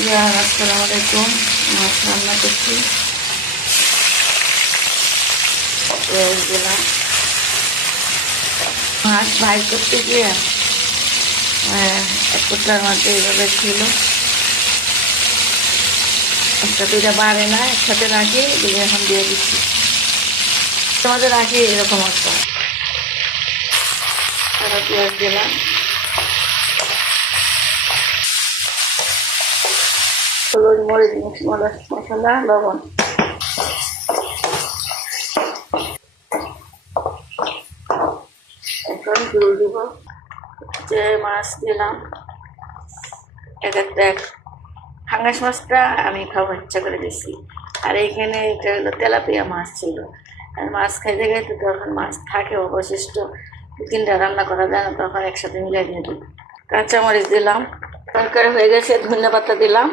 Everyone, আসসালামু আলাইকুম। মাছ রান্না করছি, পেঁয়াজ দিলাম। মাছ ভাই করতে গিয়ে এক কোটার মধ্যে এইভাবে ছিল, একটা দুইটা বাড়ে না, একসাথে রাখি দিয়ে এখন দিয়ে দিচ্ছি। তোমাদের রাখি এরকম একটা পেঁয়াজ দিলাম, হলুদ, মরিচ, মশলা, লবণ। এখন ঝুল দিব, যে মাছ দিলাম এক একটা। ফাঙ্গাস মাছটা আমি খাওয়ার ইচ্ছা করে দিছি, আর এইখানে এটা হলো তেলাপিয়া মাছ ছিল। আর মাছ খাইতে খাইতে তখন মাছ থাকে অবশিষ্ট, দু তিনটা রান্না করা যায় না, তখন একসাথে মিলাই দিয়ে দিই। কাঁচামরিচ দিলাম, তরকারি হয়ে গেছে, ধনিয়া পাতা দিলাম।